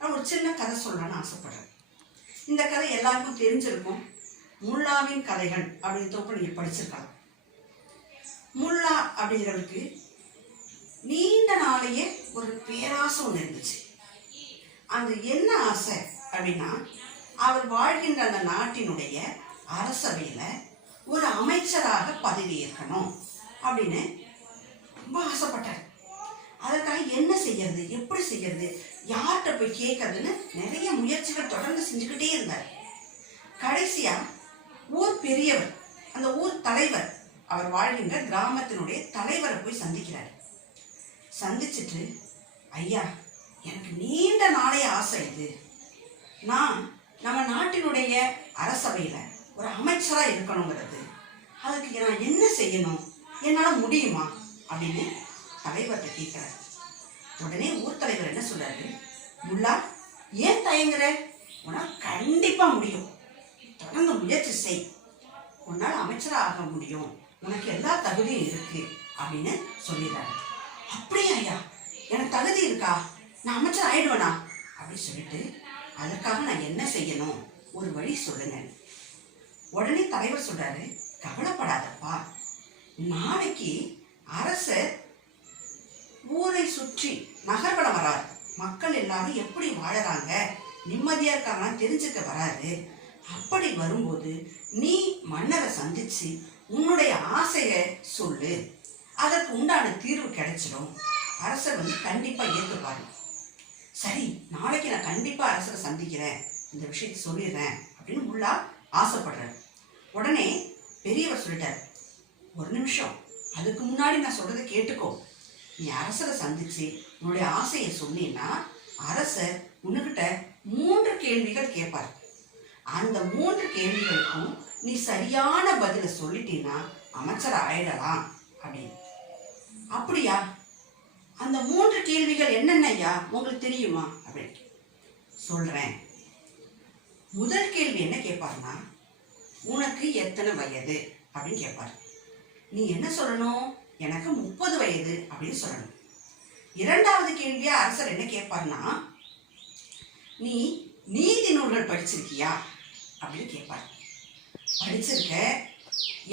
நான் ஒரு சின்ன கதை சொல்லலான்னு ஆசைப்படுறேன். இந்த கதை எல்லாருக்கும் தெரிஞ்சிருக்கும். முல்லாவின் கதைகள் அப்படின்னு தொகுப்பு நீங்கள் படிச்சிருக்கலாம். முல்லா அப்படிங்கிறவருக்கு நீண்ட நாளையே ஒரு பேராசை ஒன்று இருந்துச்சு. அந்த என்ன ஆசை அப்படின்னா, அவர் வாழ்கின்ற அந்த நாட்டினுடைய அரசவையில் ஒரு அமைச்சராக பதவியேற்கணும் அப்படின்னு ரொம்ப ஆசைப்பட்டார். அதற்காக என்ன செய்யறது, எப்படி செய்யறது, யார்கிட்ட போய் கேட்கறதுன்னு நிறைய முயற்சிகள் தொடர்ந்து செஞ்சுக்கிட்டே இருந்தார். கடைசியா ஊர் பெரியவர், அந்த ஊர் தலைவர், அவர் வாழ்கின்ற கிராமத்தினுடைய தலைவரை போய் சந்திக்கிறார். சந்திச்சுட்டு, ஐயா, எனக்கு நீண்ட நாளைய ஆசை இது. நான் நம்ம நாட்டினுடைய அரசவையில் ஒரு அமைச்சராக இருக்கணுங்கிறது, அதுக்கு நான் என்ன செய்யணும், என்னால் முடியுமா அப்படின்னு தலைவர்கிட்ட கேட்குறாரு. உடனே ஊர் தலைவர் என்ன சொல்றாரு, முல்லா, ஏன் தயங்குற, உன்னால் கண்டிப்பாக முடியும், தொடர்ந்து முயற்சி செய், உன்னால் அமைச்சராக ஆக முடியும், உனக்கு எல்லா தகுதியும் இருக்கு அப்படின்னு சொல்லிடுறாரு. அப்படியா ஐயா, எனக்கு தகுதி இருக்கா, நான் அமைச்சர் ஆயிடுவேனா அப்படின்னு சொல்லிட்டு, அதற்காக நான் என்ன செய்யணும், ஒரு வழி சொல்லுங்க. உடனே தலைவர் சொல்றாரு, கவலைப்படாதப்பா, நாளைக்கு அரசர் ஊரை சுற்றி நகர்வலம் வராரு, மக்கள் எல்லாரும் எப்படி வாழறாங்க, நிம்மதியா இருக்காங்கன்னு தெரிஞ்சுக்க வராரு. அப்படி வரும்போது நீ மன்னரை சந்திச்சு உன்னுடைய ஆசையை சொல்லு, அதற்கு உண்டான தீர்வு கிடைச்சிடும், அரசர் கண்டிப்பா ஏற்றுப்பாரு. சரி, நாளைக்கு நான் கண்டிப்பா அரசரை சந்திக்கிறேன், இந்த விஷயத்தை சொல்லிடுறேன் அப்படின்னு முல்லா ஆசைப்படுறாரு. உடனே பெரியவர் சொல்லிட்டார், ஒரு நிமிஷம், அதுக்கு முன்னாடி நான் சொல்றதை கேட்டுக்கோ. நீ அரசரை சந்திச்சு உன்னுடைய ஆசையை சொன்னீன்னா அரசர் உன்னுகிட்ட 3 கேள்விகள் கேட்பார். அந்த 3 கேள்விகளுக்கும் நீ சரியான பதிலை சொல்லிட்டீன்னா அமைச்சர் ஆயிடலாம் அப்படின்னு. அப்படியா, அந்த 3 கேள்விகள் என்னென்னையா உங்களுக்கு தெரியுமா அப்படின்னு சொல்றேன். முதல் கேள்வி என்ன கேட்பாருன்னா, உனக்கு எத்தனை வயது அப்படின்னு கேட்பாரு. நீ என்ன சொல்லணும், எனக்கு 30 வயது அப்படின்னு சொல்லணும். இரண்டாவது கேள்வியா அரசர் என்ன கேட்பாருன்னா, நீ நீதி நூல்கள் படிச்சிருக்கியா அப்படின்னு கேட்பாரு. படிச்சிருக்க,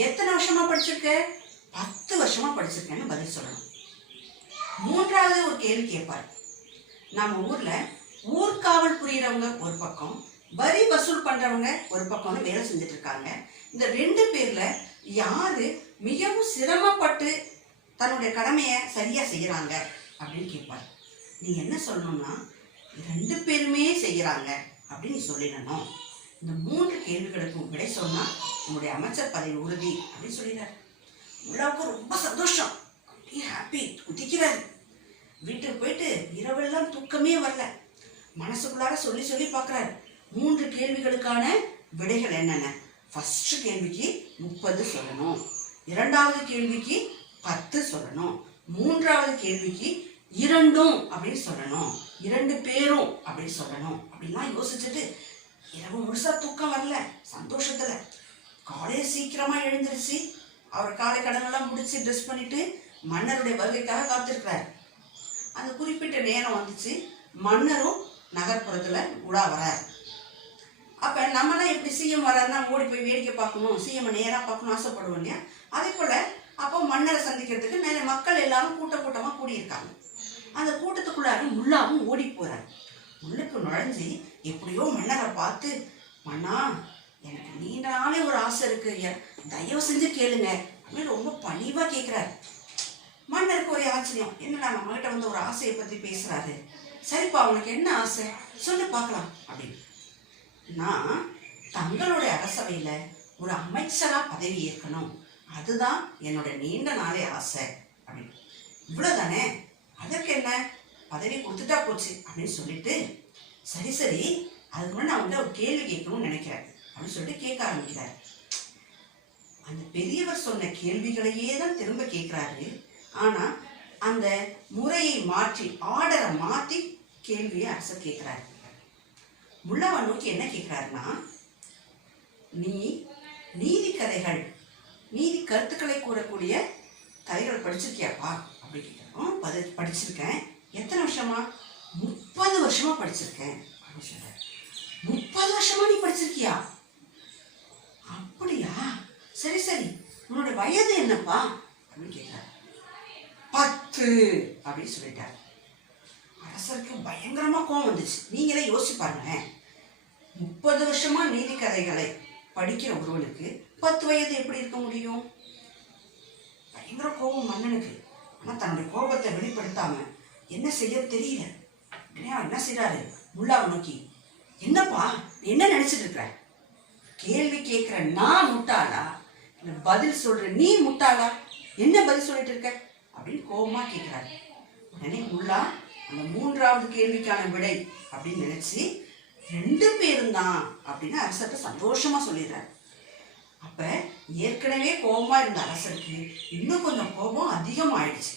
எத்தனை வருஷமா படிச்சிருக்க, 10 வருஷமா படிச்சிருக்கேன்னு பதில் சொல்லணும். மூன்றாவது ஒரு கேள்வி கேட்பாரு. நம்ம ஊர்ல ஊர்காவல் புரியறவங்க ஒரு பக்கம், வரி வசூல் பண்றவங்க ஒரு பக்கம்னு வேலை செஞ்சுட்டு இருக்காங்க. இந்த 2 பேர்ல யாரு மிகவும் சிரமப்பட்டு தன்னுடைய கடமையை சரியா செய்யறாங்க அப்படின்னு கேட்பாரு. நீ என்ன சொல்லணும்னா, 2 பேருமே செய்யறாங்க அப்படின்னு நீ சொல்லிடணும். இந்த 3 கேள்விகளுக்கும் விடை சொன்னா உங்களுடைய அமைச்சர் பதவி உறுதி அப்படின்னு சொல்லிடுறாரு. முல்லாவுக்கு ரொம்ப சந்தோஷம், அப்படியே ஹாப்பி, குதிக்கிறாரு. வீட்டுக்கு போயிட்டு இரவெல்லாம் தூக்கமே வரல, மனசுக்குள்ளார சொல்லி சொல்லி பார்க்குறாரு 3 கேள்விகளுக்கான விடைகள் என்னென்ன. ஃபர்ஸ்ட் கேள்விக்கு 30 சொல்லணும், இரண்டாவது கேள்விக்கு 10 சொல்லணும், மூன்றாவது கேள்விக்கு 2 அப்படின்னு சொல்லணும், 2 பேரும் அப்படின்னு சொல்லணும் அப்படின்லாம் யோசிச்சுட்டு இரவு முழுசா தூக்கம் வரல. சந்தோஷத்துல காலையில சீக்கிரமா எழுந்திருச்சு அவர் காலை கடனெல்லாம் முடிச்சு ட்ரெஸ் பண்ணிட்டு மன்னருடைய வருகைக்காக காத்திருக்கிறார். அந்த குறிப்பிட்ட நேரம் வந்துச்சு, மன்னரும் நகர்ப்புறத்துல உலா வரார். அப்ப நம்மலாம் எப்படி சிஎம் வராருன்னா ஓடி போய் வேடிக்கை பார்க்கணும், சிஎம் நேரா பார்க்கணும் ஆசைப்படுவோம் இல்லையா, அதே போல அப்போ மன்னரை சந்திக்கிறதுக்கு நிறைய மக்கள் எல்லாரும் கூட்டமா கூடியிருக்காங்க. அந்த கூட்டத்துக்குள்ளார முல்லாவும் ஓடி போறாரு. உள்ளுக்கு நுழைஞ்சி எப்படியோ மன்னரை பார்த்து, மன்னா, எனக்கு நீண்ட நாளே ஒரு ஆசை இருக்கு, தயவு செஞ்சு கேளுங்க அப்படின்னு ரொம்ப பணிவா கேட்கிறாரு. மன்னருக்கு ஒரே ஆச்சரியம், என்னடா நம்ம கிட்ட ஒரு ஆசையை பத்தி பேசுறாரு, சரிப்பா உனக்கு என்ன ஆசை சொல்லு பார்க்கலாம் அப்படின்னு. நான் தங்களுடைய அரசவையில ஒரு அமைச்சரா பதவி ஏற்கணும், அதுதான் என்னோட நீண்ட நாளே ஆசை அப்படின்னு. இவ்வளவுதானே, அதற்கு என்ன, பதவி கொடுத்துட்டா போச்சு அப்படின்னு சொல்லிட்டு, சரி சரி, அதுக்கு முன்னாடி நான் உங்கள்கிட்ட ஒரு கேள்வி கேட்கணும்னு நினைக்கிறேன் அப்படின்னு சொல்லிட்டு கேட்க ஆரம்பிக்கிறார். அந்த பெரியவர் சொன்ன கேள்விகளையே தான் திரும்ப கேட்கிறாரு. ஆனா அந்த முறையை மாற்றி, ஆர்டரை மாற்றி கேள்வியை அரசர் கேட்கிறாரு. முல்லாவை நோக்கி என்ன கேட்கிறாருன்னா, நீ நீதி கதைகள், நீதி கருத்துக்களை கூறக்கூடிய கதைகள் படிச்சிருக்கியாப்பா அப்படி கேட்கிறோம். படிச்சிருக்கேன். எத்தனை வருஷமா? 30 வருஷமா படிச்சிருக்கேன் அப்படின்னு சொல்றாரு. 30 வருஷமா நீ படிச்சிருக்கியா? அப்படியா, சரி சரி, உன்னோட வயது என்னப்பா அப்படின்னு கேட்கிறார். 10 அப்படின்னு சொல்லிட்டார். அரசருக்கு பயங்கரமா கோவம் வந்துச்சு. நீங்களே யோசிச்சு பாருங்க, 30 வருஷமா நீதி கதைகளை படிக்கிற ஒருவனுக்கு 10 வயது எப்படி இருக்க முடியும்? பயங்கர கோபம் மன்னனுக்கு. ஆனா தன்னுடைய கோபத்தை வெளிப்படுத்தாம என்ன செய்ய தெரியல. என்ன செய்யறாரு, முல்லாவை நோக்கி, என்னப்பா என்ன நினைச்சிட்டு இருக்கிற? கேள்வி கேட்கிற நான் முட்டாளா, இல்ல பதில் சொல்ற நீ முட்டாளா? என்ன பதில் சொல்லிட்டு இருக்க அப்படின்னு கோபமா கேட்கிறாரு. உடனே முல்லா அந்த 3வது கேள்விக்கான விடை அப்படின்னு நினைச்சு 2 பேரும் தான் அப்படின்னு அரசர்கிட்ட சந்தோஷமா சொல்லிடுறாரு. அப்ப ஏற்கனவே கோபமா இருந்த அரசருக்கு இன்னும் கொஞ்சம் கோபம் அதிகமாயிடுச்சு.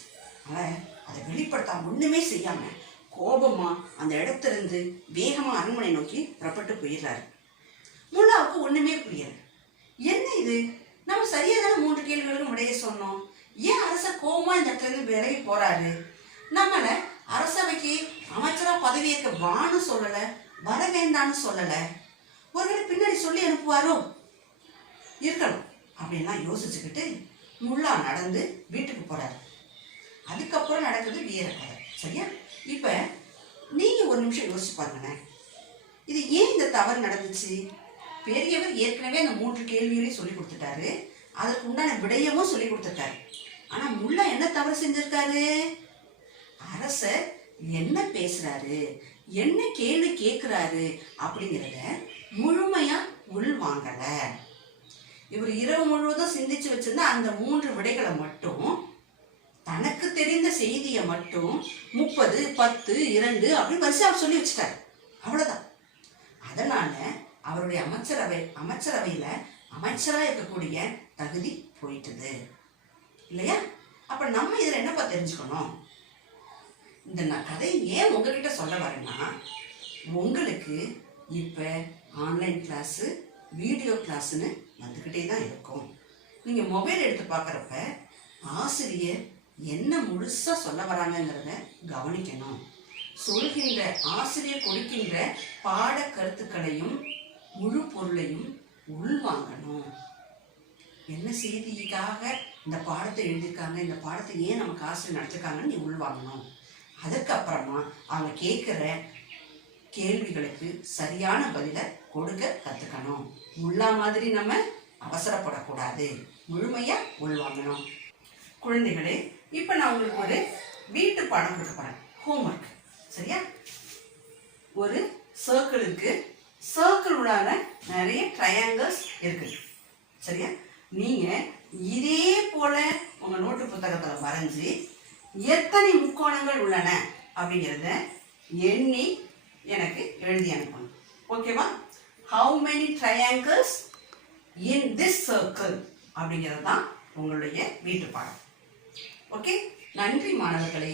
அதை வெளிப்படுத்தாம ஒண்ணுமே செய்யாம கோபமா அந்த இடத்துல இருந்து வேகமா அரண்மனை நோக்கி புறப்பட்டு போயிடுறாரு. முல்லாவுக்கு ஒண்ணுமே புரியல. என்ன இது, நம்ம சரியா தானே 3 கேள்விகளுக்கும் விடைய சொன்னோம், ஏன் அரசர் கோபமா இந்த இடத்துல இருந்து விலகி போறாரு? நம்மள அரசவைக்கு அமைச்சரா பதவியேற்க வான்னு சொல்லல, வர வேண்டான்னு சொல்லல, ஒருவேளை பின்னாடி சொல்லி அனுப்புவாரோ இருக்கணும் அப்படின்லாம் யோசிச்சுக்கிட்டு முல்லா நடந்து வீட்டுக்கு போறாரு. அதுக்கப்புறம் நடக்குது வீர கதை. சரியா? இப்ப நீங்க ஒரு நிமிஷம் யோசிச்சு பாருங்களேன், இது ஏன் இந்த தவறு நடந்துச்சு? பெரியவர் ஏற்கனவே அந்த 3 கேள்விகளையும் சொல்லி கொடுத்துட்டாரு, அதற்கு உண்டான விடயமும் சொல்லி கொடுத்துருக்காரு. ஆனா முல்லா என்ன தவறு செஞ்சிருக்காரு? அரசர் என்ன பேசுறாரு, என்ன கேள்வி கேட்கிறாரு அப்படிங்கிறத முழுமையா உள்வாங்கல. இவர் இரவு முழுவதும் சிந்திச்சு வச்சிருந்தா அந்த 3 விடைகளை மட்டும், தனக்கு தெரிந்த செய்தியை மட்டும் 30, 10, 2 அப்படின்னு வரிசையா சொல்லி வச்சுட்டாரு. அவ்வளவுதான். அதனால அவருடைய அமைச்சரவையில அமைச்சரா இருக்கக்கூடிய தகுதி போயிட்டது இல்லையா? அப்ப நம்ம இதுல என்னப்பா தெரிஞ்சுக்கணும்? இந்த கதை ஏன் உங்ககிட்ட சொல்ல வரேன்னா, உங்களுக்கு இப்ப ஆன்லைன் கிளாஸ், வீடியோ கிளாஸ்ன்னு வந்துக்கிட்டே தான் இருக்கும். நீங்க மொபைல் எடுத்து பார்க்குறப்ப ஆசிரியர் என்ன முழுசா சொல்ல வராங்கிறத கவனிக்கணும். சொல்கின்ற ஆசிரியர் கொடுக்கின்ற பாட கருத்துக்களையும் முழு பொருளையும் உள்வாங்கணும். என்ன செய்திக்காக இந்த பாடத்தை எழுதியிருக்காங்க, இந்த பாடத்தை ஏன் நமக்கு ஆசிரியர் நடத்திருக்காங்கன்னு நீ உள்வாங்கணும். அதுக்கப்புறமா அவங்க கேட்குற கேள்விகளுக்கு சரியான பதிலை கொடுக்க கற்றுக்கணும். முல்லா மாதிரி நம்ம அவசரப்படக்கூடாது, முழுமையா உள்வாங்கணும். குழந்தைகளே, இப்போ நான் உங்களுக்கு ஒரு வீட்டு பாடம் கொடுக்க போறேன், ஹோம்ஒர்க். சரியா? ஒரு சர்க்கிளுக்கு சர்க்கிள் உள்ளான நிறைய ட்ரையாங்கிள்ஸ் இருக்குது. சரியா? நீங்க இதே போல உங்க நோட்டு புத்தகத்தில் வரைஞ்சி எத்தனை முக்கோணங்கள் உள்ளன அப்படிங்கிறத எண்ணி எனக்கு எழுதி அனுப்பணும். ஓகேவா? how many triangles in this circle அப்படிங்கிறது தான் உங்களுடைய வீட்டு பாடம். ஓகே, நன்றி மாணவர்களே.